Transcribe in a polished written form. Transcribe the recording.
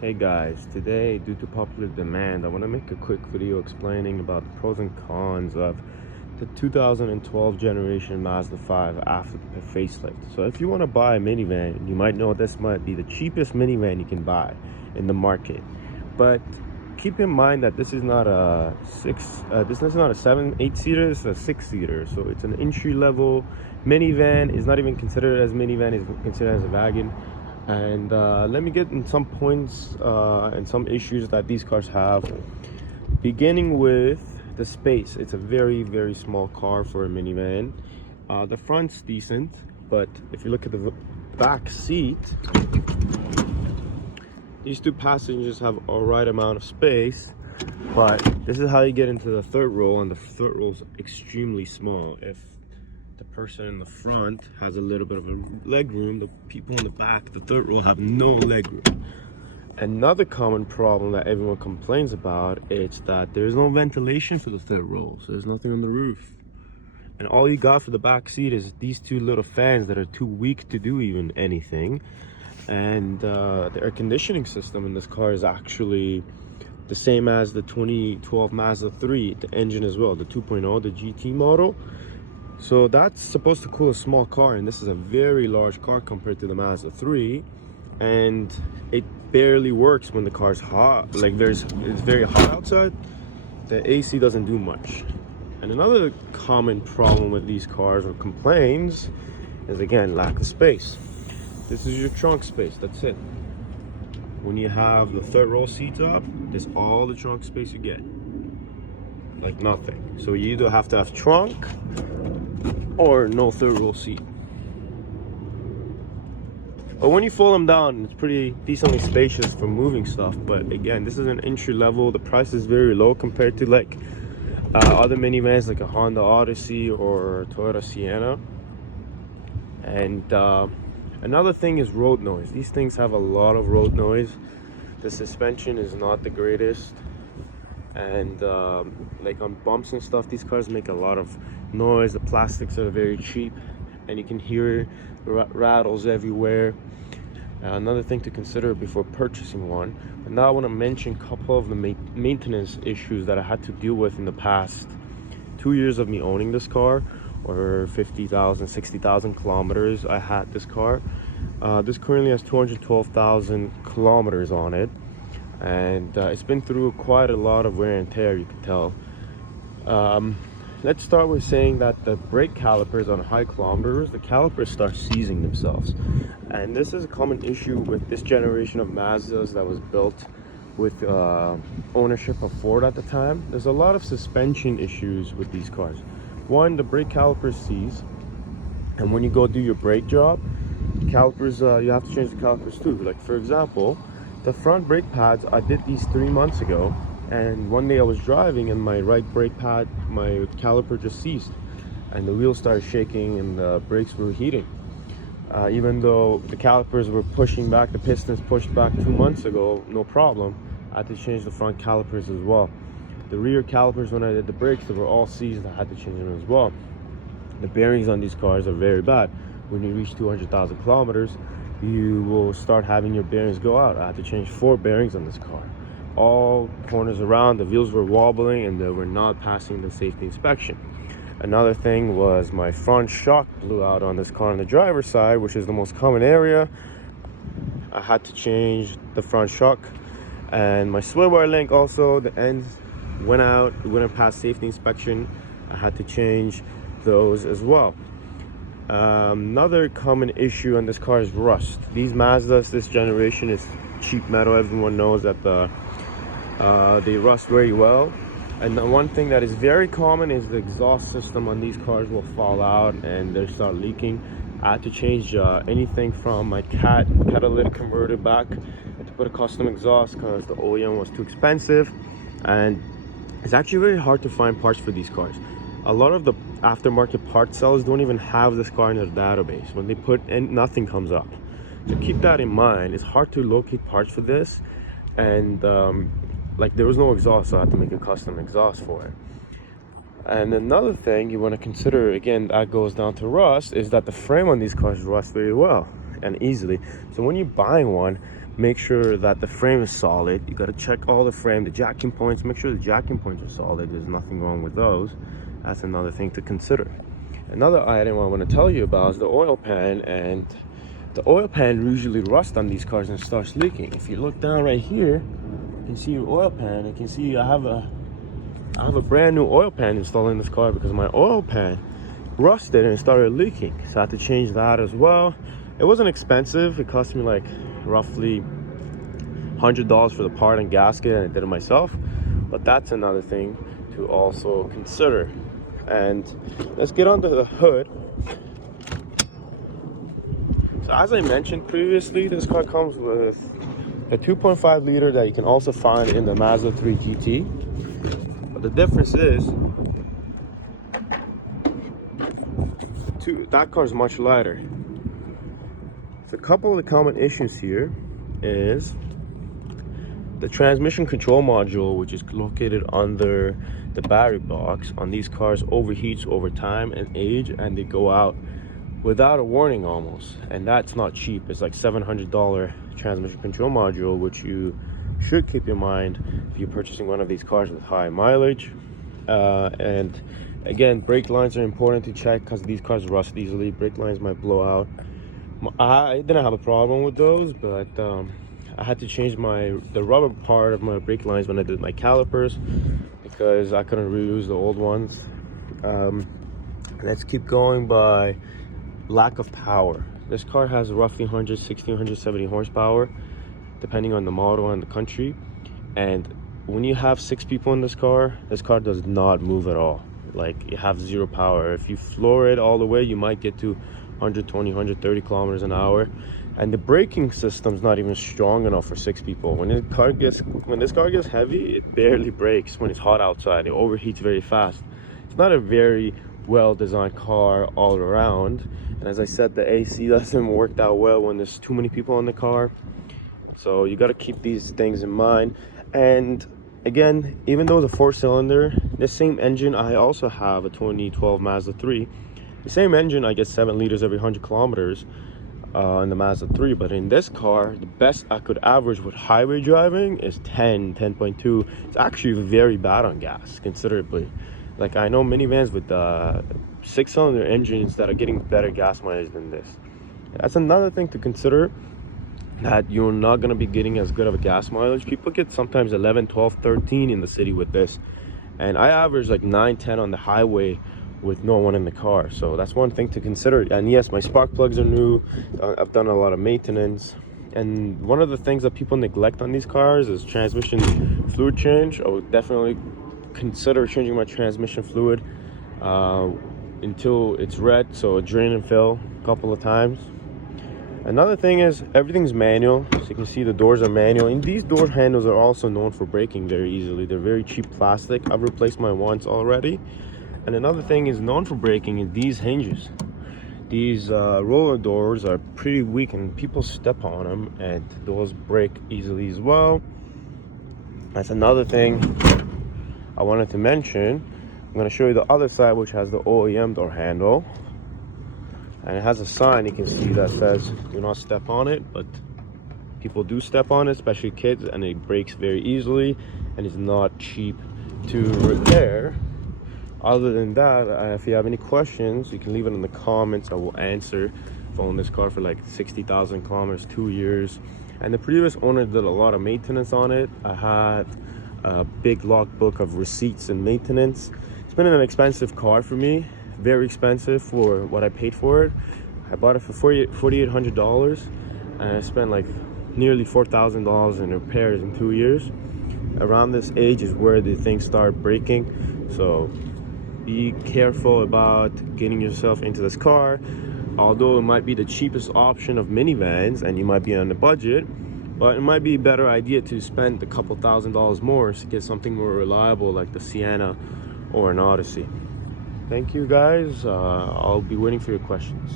Hey guys, today due to popular demand I want to make a quick video explaining about the pros and cons of the 2012 generation Mazda 5 after the facelift. So if you want to buy a minivan, you might know this might be the cheapest minivan you can buy in the market, but keep in mind that this is not a this is not a 7-8 seater, it's a 6-seater, so it's an entry level minivan. It's not even considered as minivan, it's considered as a wagon. And let me get in some points and some issues that these cars have, beginning with the space. It's a very small car for a minivan. The front's decent, but if you look at the back seat, these two passengers have a right amount of space, but this is how you get into the third row, and the third row is extremely small. If the person in the front has a little bit of a leg room, the people in the back, the third row, have no leg room. Another common problem that everyone complains about is that there's no ventilation for the third row, so there's nothing on the roof. And all you got for the back seat is these two little fans that are too weak to do even anything. And the air conditioning system in this car is actually the same as the 2012 Mazda 3, the engine as well, the 2.0, the GT model. So that's supposed to cool a small car, and this is a very large car compared to the Mazda 3, and it barely works when the car's hot. Like it's very hot outside, the AC doesn't do much. And another common problem with these cars, or complaints, is again lack of space. This is your trunk space, that's it. When you have the third row seats up, there's all the trunk space you get, like nothing. So you either have to have trunk or no third row seat. But when you fold them down, it's pretty decently spacious for moving stuff. But again, this is an entry level. The price is very low compared to like other minivans like a Honda Odyssey or Toyota Sienna. And another thing is road noise. These things have a lot of road noise. The suspension is not the greatest, and like on bumps and stuff, these cars make a lot of noise. The plastics are very cheap, and you can hear rattles everywhere. Another thing to consider before purchasing one. But now I want to mention a couple of the maintenance issues that I had to deal with in the past 2 years of me owning this car, or 50,000 60,000 kilometers I had this car. This currently has 212,000 kilometers on it, and it's been through quite a lot of wear and tear, you can tell. Let's start with saying that the brake calipers on high kilometers, the calipers start seizing themselves, and this is a common issue with this generation of Mazdas that was built with ownership of Ford at the time. There's a lot of suspension issues with these cars. One, the brake calipers seize, and when you go do your brake job, calipers, you have to change the calipers too. Like for example, the front brake pads, I did these 3 months ago, and one day I was driving and my right brake pad, my caliper just seized, and the wheels started shaking and the brakes were heating. Even though the calipers were pushing back, the pistons pushed back 2 months ago, no problem, I had to change the front calipers as well. The rear calipers, when I did the brakes, they were all seized. I had to change them as well. The bearings on these cars are very bad. When you reach 200,000 kilometers, you will start having your bearings go out. I had to change 4 bearings on this car. All corners around, the wheels were wobbling and they were not passing the safety inspection. Another thing was my front shock blew out on this car on the driver's side, which is the most common area. I had to change the front shock, and my sway bar link also, the ends went out, it wouldn't pass safety inspection. I had to change those as well. Another common issue on this car is rust. These Mazdas, this generation, is cheap metal. Everyone knows that they rust very well. And the one thing that is very common is the exhaust system on these cars will fall out and they start leaking. I had to change anything from my catalytic converter back. I had to put a custom exhaust because the OEM was too expensive, and it's actually very hard to find parts for these cars. A lot of the aftermarket part sellers don't even have this car in their database. When they put in, nothing comes up. So keep that in mind. It's hard to locate parts for this, and like there was no exhaust, so I had to make a custom exhaust for it. And another thing you want to consider, again, that goes down to rust, is that the frame on these cars rust very well and easily. So when you're buying one, make sure that the frame is solid. You got to check all the frame, the jacking points, make sure the jacking points are solid. There's nothing wrong with those. That's another thing to consider. Another item I want to tell you about is the oil pan. And the oil pan usually rusts on these cars and starts leaking. If you look down right here, you can see your oil pan. You can see I have a brand new oil pan installed in this car because my oil pan rusted and it started leaking. So I had to change that as well. It wasn't expensive. It cost me like roughly $100 for the part and gasket, and I did it myself. But that's another thing to also consider. And let's get onto the hood. So as I mentioned previously, this car comes with a 2.5 liter that you can also find in the Mazda 3 GT. But the difference is that car is much lighter. So a couple of the common issues here is the transmission control module, which is located under the battery box on these cars, overheats over time and age, and they go out without a warning almost. And that's not cheap. It's like $700 transmission control module, which you should keep in mind if you're purchasing one of these cars with high mileage. And again, brake lines are important to check because these cars rust easily. Brake lines might blow out. I didn't have a problem with those, but I had to change the rubber part of my brake lines when I did my calipers because I couldn't reuse the old ones. Let's keep going by lack of power. This car has roughly 160, 170 horsepower, depending on the model and the country. And when you have 6 people in this car does not move at all. Like, you have zero power. If you floor it all the way, you might get to 120, 130 kilometers an hour. And the braking system's not even strong enough for 6 people. When this car gets heavy, it barely brakes when it's hot outside. It overheats very fast. It's not a very well-designed car all around. And as I said, the AC doesn't work that well when there's too many people in the car. So you got to keep these things in mind. And again, even though it's a 4-cylinder, the same engine, I also have a 2012 Mazda 3. The same engine, I get 7 liters every 100 kilometers in the Mazda 3. But in this car, the best I could average with highway driving is 10.2. It's actually very bad on gas, considerably. Like, I know minivans with 6-cylinder engines that are getting better gas mileage than this. That's another thing to consider, that you're not going to be getting as good of a gas mileage. People get sometimes 11, 12, 13 in the city with this. And I average like 9, 10 on the highway with no one in the car. So that's one thing to consider. And yes, my spark plugs are new. I've done a lot of maintenance. And one of the things that people neglect on these cars is transmission fluid change. I would definitely consider changing my transmission fluid until it's red, so drain and fill a couple of times. Another thing is everything's manual, so you can see the doors are manual, and these door handles are also known for breaking very easily. They're very cheap plastic. I've replaced mine once already. And another thing is known for breaking is these hinges. These roller doors are pretty weak and people step on them and those break easily as well. That's another thing I wanted to mention. I'm going to show you the other side, which has the OEM door handle. And it has a sign you can see that says do not step on it, but people do step on it, especially kids, and it breaks very easily and it's not cheap to repair. Other than that, if you have any questions, you can leave it in the comments. I will answer. I've owned this car for like 60,000 kilometers, 2 years, and the previous owner did a lot of maintenance on it. I had a big logbook of receipts and maintenance. It's been an expensive car for me, very expensive for what I paid for it. I bought it for $4,800 and I spent like nearly $4,000 in repairs in 2 years. Around this age is where the things start breaking, so be careful about getting yourself into this car. Although it might be the cheapest option of minivans and you might be on the budget, but it might be a better idea to spend a couple $1,000s more to get something more reliable like the Sienna or an Odyssey. Thank you guys. I'll be waiting for your questions.